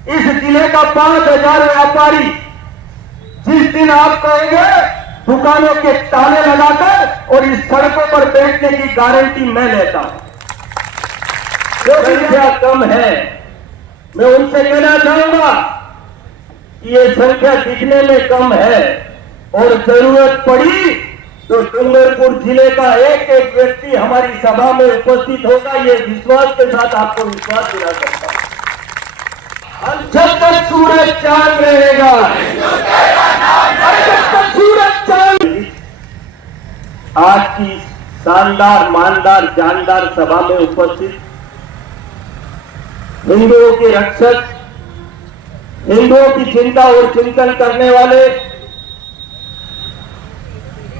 इस जिले का 5,000 व्यापारी जिस दिन आप कहेंगे दुकानों के ताले लगाकर और इस सड़कों पर बैठने की गारंटी मैं लेता हूं। जो संख्या कम है, मैं उनसे कहना चाहूंगा कि ये संख्या दिखने में कम है और जरूरत पड़ी तो डूंगरपुर जिले का एक एक व्यक्ति हमारी सभा में उपस्थित होगा। ये विश्वास के साथ आपको विश्वास दिला सकता हूं। जब तक सूरज चांद रहेगा, जब तक सूरज चांद। आज की शानदार, मानदार, जानदार सभा में उपस्थित हिंदुओं के रक्षक, हिंदुओं की चिंता और चिंतन करने वाले,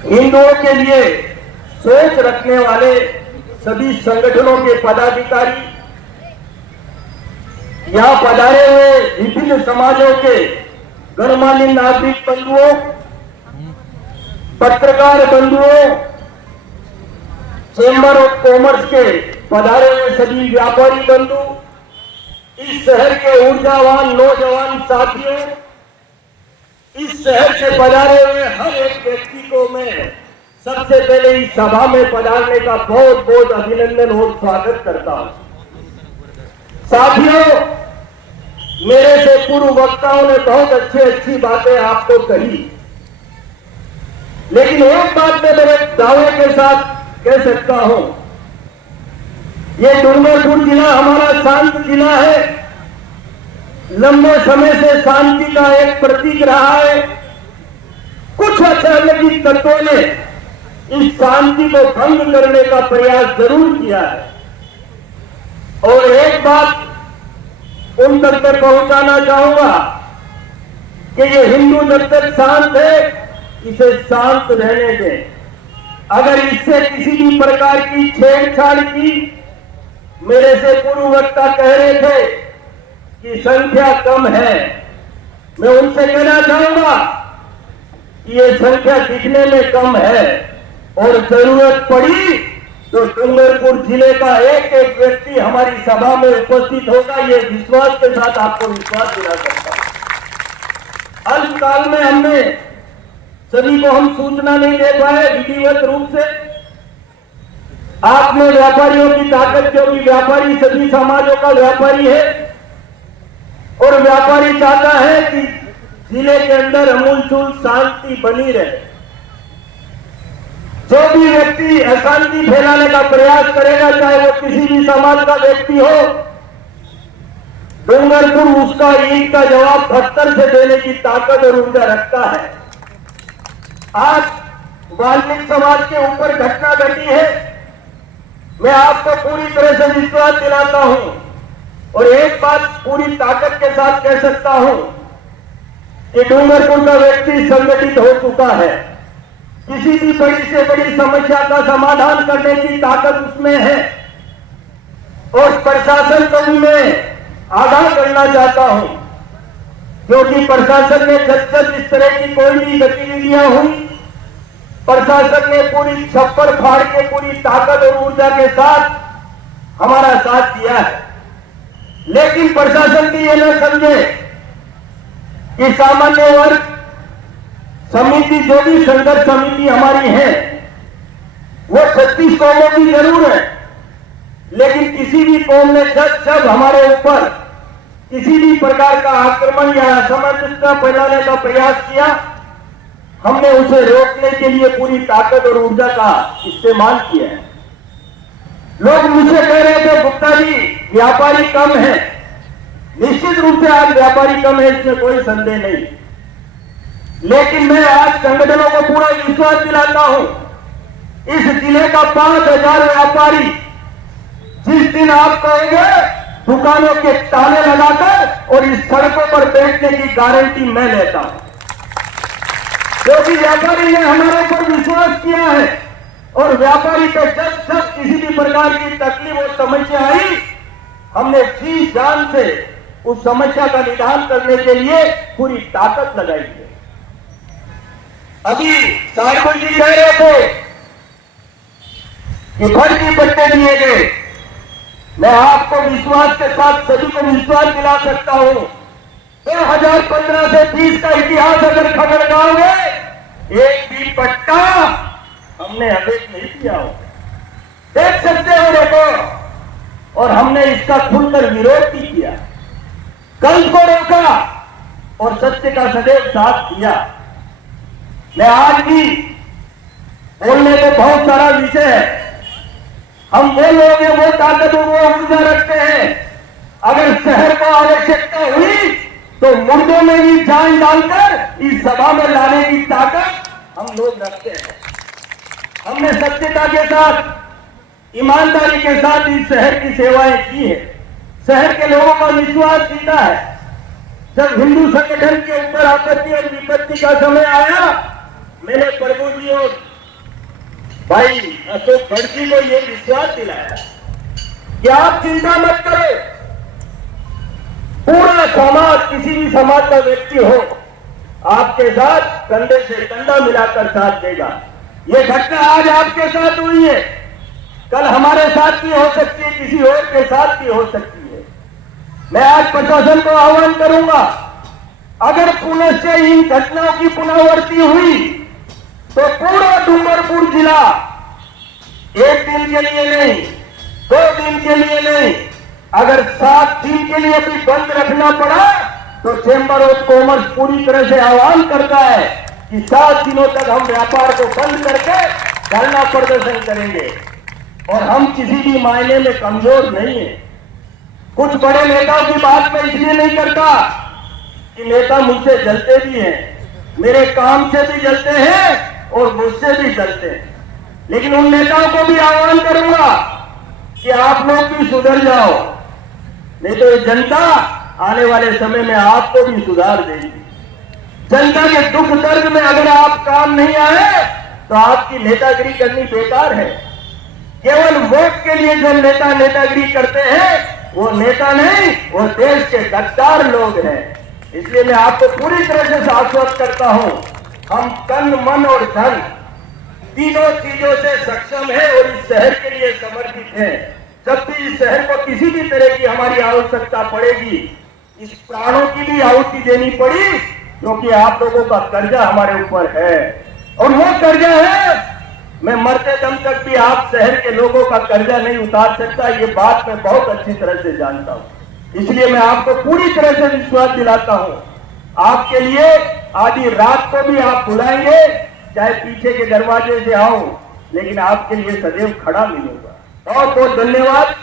हिंदुओं के लिए सोच रखने वाले सभी संगठनों के पदाधिकारी, यहां पधारे हुए विभिन्न समाजों के गणमान्य नागरिक बंधुओं, पत्रकार बंधुओं, चेंबर ऑफ कॉमर्स के पधारे हुए सभी व्यापारी बंधु, इस शहर के ऊर्जावान नौजवान साथियों, इस शहर से पधारे हुए हर एक व्यक्ति को मैं सबसे पहले इस सभा में पधारने का बहुत बहुत अभिनंदन और स्वागत करता हूं। साथियों, मेरे से पूर्व वक्ताओं ने बहुत अच्छी बातें आपको कही, लेकिन एक बात मैं मेरे दावे के साथ कह सकता हूं, ये डूंगरपुर जिला हमारा शांत जिला है, लंबे समय से शांति का एक प्रतीक रहा है। कुछ असामाजिक तत्वों ने इस शांति को भंग करने का प्रयास जरूर किया है और एक बात उन तक तक पहुंचाना चाहूंगा कि ये हिंदू जब तक शांत है इसे शांत रहने दें। अगर इससे किसी भी प्रकार की छेड़छाड़ की, मेरे से पूर्व वक्ता कह रहे थे कि संख्या कम है, मैं उनसे कहना चाहूंगा कि ये संख्या दिखने में कम है और जरूरत पड़ी तो डूंगरपुर जिले का एक एक व्यक्ति हमारी सभा में उपस्थित होगा। ये विश्वास के साथ आपको विश्वास दिला सकता हूं। अल्पकाल में हमने सभी को हम सूचना नहीं दे पाए विधिवत रूप से। आप में व्यापारियों की ताकत, क्योंकि व्यापारी सभी समाजों का व्यापारी है और व्यापारी चाहता है कि जिले के अंदर अमूलचूल शांति बनी रहे। जो भी व्यक्ति अशांति फैलाने का प्रयास करेगा, चाहे वो किसी भी समाज का व्यक्ति हो, डूंगरपुर उसका ईंट का जवाब पत्थर से देने की ताकत और ऊर्जा रखता है। आज वाल्मीकि समाज के ऊपर घटना घटी है, मैं आपको पूरी तरह से विश्वास दिलाता हूं और एक बात पूरी ताकत के साथ कह सकता हूं कि डूंगरपुर का व्यक्ति संगठित हो चुका है। किसी भी बड़ी से बड़ी समस्या का समाधान करने की ताकत उसमें है और प्रशासन को भी मैं आगाह करना चाहता हूं, क्योंकि प्रशासन ने जब इस तरह की कोई भी गतिविधियां हुई, प्रशासन ने पूरी छप्पर फाड़ के पूरी ताकत और ऊर्जा के साथ हमारा साथ दिया है। लेकिन प्रशासन भी ये न समझे कि सामान्य वर्ग समिति, जो भी संघर्ष समिति हमारी है, वो 36 कौमों की जरूर है, लेकिन किसी भी कौम ने जब हमारे ऊपर किसी भी प्रकार का आक्रमण या असमंजसता फैलाने का प्रयास किया, हमने उसे रोकने के लिए पूरी ताकत और ऊर्जा का इस्तेमाल किया है। लोग मुझे कह रहे थे, गुप्ता जी व्यापारी कम है। निश्चित रूप से आज व्यापारी कम है, इसमें कोई संदेह नहीं, लेकिन मैं आज संगठनों को पूरा विश्वास दिलाता हूं, इस जिले का 5,000 व्यापारी जिस दिन आप कहेंगे दुकानों के ताले लगाकर और इस सड़कों पर बैठने की गारंटी मैं लेता हूं, क्योंकि व्यापारी ने हमारे ऊपर विश्वास किया है और व्यापारी को जब किसी भी प्रकार की तकलीफ और समस्या आई, हमने जी जान से उस समस्या का निदान करने के लिए पूरी ताकत लगाई है। अभी साहब जी कह रहे थे कि फर्जी पट्टे दिए गए, मैं आपको विश्वास के साथ सभी को विश्वास दिला सकता हूं 2015 से 20 का इतिहास अगर खगड़गांव में एक भी पट्टा हमने अवैध नहीं किया हो, देख सकते हो देखो। और हमने इसका खुलकर विरोध भी किया, कल को रोका और सत्य का सदैव साथ दिया। मैं आज भी बोलने को बहुत सारा विषय है, हम वो लोग हैं, वो ताकत वो ऊर्जा रखते हैं। अगर शहर को आवश्यकता हुई तो मुर्दों में भी जान डालकर इस सभा में लाने की ताकत हम लोग रखते हैं। हमने सत्यता के साथ, ईमानदारी के साथ इस शहर की सेवाएं की है, शहर के लोगों का विश्वास जीता है। जब हिंदू संगठन के ऊपर आपत्ति और विपत्ति का समय आया, मैंने प्रभु जी और भाई अशोक खड़सी को यह विश्वास दिलाया कि आप चिंता मत करो, पूरा समाज, किसी भी समाज का व्यक्ति हो, आपके साथ कंधे से कंधा मिलाकर साथ देगा। ये घटना आज आपके साथ हुई है, कल हमारे साथ भी हो सकती है, किसी और के साथ भी हो सकती है। मैं आज प्रशासन को आह्वान करूंगा, अगर पुनश्च इन घटनाओं की पुनरावृत्ति हुई तो पूरा डूंगरपुर जिला एक दिन के लिए नहीं, 2 दिन के लिए नहीं, अगर 7 दिन के लिए भी बंद रखना पड़ा तो चेंबर ऑफ कॉमर्स पूरी तरह से आह्वान करता है कि 7 दिनों तक हम व्यापार को बंद करके धरना प्रदर्शन करेंगे। और हम किसी भी मायने में कमजोर नहीं है। कुछ बड़े नेताओं की बात मैं इसलिए नहीं करता कि नेता मुझसे जलते भी हैं, मेरे काम से भी जलते हैं और मुझसे भी जलते हैं, लेकिन उन नेताओं को भी आह्वान करूंगा कि आप लोग भी सुधर जाओ, नहीं तो ये जनता आने वाले समय में आपको भी सुधार देगी। जनता के दुख दर्द में अगर आप काम नहीं आए तो आपकी नेतागिरी करनी बेकार है। केवल वोट के लिए जो नेता नेतागिरी करते हैं वो नेता नहीं, वो देश के गद्दार लोग हैं। इसलिए मैं आपको पूरी तरह से आश्वस्त करता हूं, हम तन मन और धन तीनों चीजों से सक्षम है और इस शहर के लिए समर्पित है। जब भी इस शहर को किसी भी तरह की हमारी आवश्यकता पड़ेगी, इस प्राणों की भी आहुति देनी पड़ी, क्योंकि आप लोगों का कर्जा हमारे ऊपर है और वो कर्जा है, मैं मरते दम तक भी आप शहर के लोगों का कर्जा नहीं उतार सकता। ये बात मैं बहुत अच्छी तरह से जानता हूं, इसलिए मैं आपको पूरी तरह से विश्वास दिलाता हूं, आपके लिए आधी रात को भी आप बुलाएंगे, चाहे पीछे के दरवाजे से आऊं, लेकिन आपके लिए सदैव खड़ा मिलूंगा। बहुत बहुत धन्यवाद।